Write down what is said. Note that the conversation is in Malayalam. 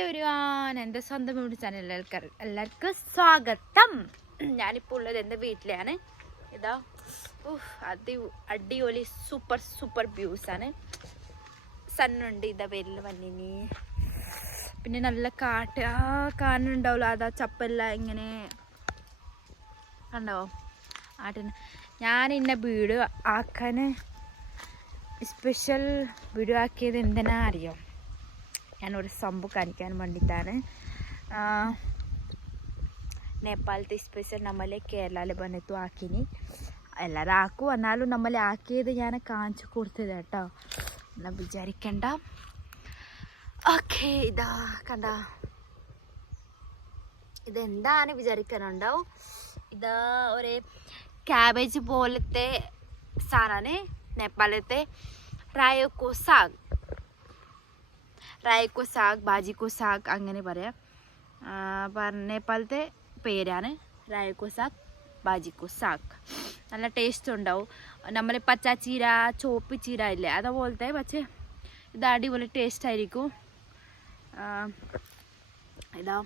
എവരിവൺ, എൻ്റെ സ്വന്തം യൂട്യൂബ് ചാനൽ എല്ലാവർക്കും സ്വാഗതം. ഞാനിപ്പോൾ ഉള്ളത് എൻ്റെ വീട്ടിലാണ്. ഇതാ അടിപൊളി സൂപ്പർ വ്യൂസാണ്. സണ്ണുണ്ട്, ഇതാ വെയിൽ വന്നിനി. പിന്നെ നല്ല കാറ്റ് കാണുന്നുണ്ടാവില്ല, അതാ ചപ്പെല്ലാം ഇങ്ങനെ കണ്ടോ ആട്ടിന്. ഞാൻ ഇന്ന വീഡിയോ ആക്കാൻ സ്പെഷ്യൽ വീഡിയോ ആക്കിയത് എന്തിനാ അറിയോ? ഞാനൊരു സംഭവം കാണിക്കാൻ വേണ്ടിയിട്ടാണ്. നേപ്പാളത്തെ സ്പെഷ്യൽ നമ്മളെ കേരളയിൽ വന്നിട്ടും ആക്കിനി. എല്ലാവരും ആക്കും, എന്നാലും നമ്മളെ ആക്കിയത് ഞാൻ കാണിച്ചു കൊടുത്തത് കേട്ടോ, എന്നാ വിചാരിക്കണ്ട. ഓക്കെ, ഇതാ കണ്ട, ഇതെന്താണ് വിചാരിക്കാനുണ്ടാവും. ഇതാ ഒരു ക്യാബേജ് പോലത്തെ സാധനമാണ്. നേപ്പാളത്തെ റായോക്കോ സാഗ്, റായ്ക്കോ സാഗ്, ബാജിക്കോ സാഗ് അങ്ങനെ പറയാം. നേപ്പാളത്തെ പേരാണ് റായ്ക്കോ സാഗ്, ബാജിക്കോ സാഗ്. നല്ല ടേസ്റ്റ് ഉണ്ടാവും. നമ്മൾ പച്ചച്ചീര, ചോപ്പ് ചീര ഇല്ലേ, അതുപോലത്തെ, പക്ഷേ ഇത് അടിപൊളി ടേസ്റ്റ് ആയിരിക്കും. ഇതാ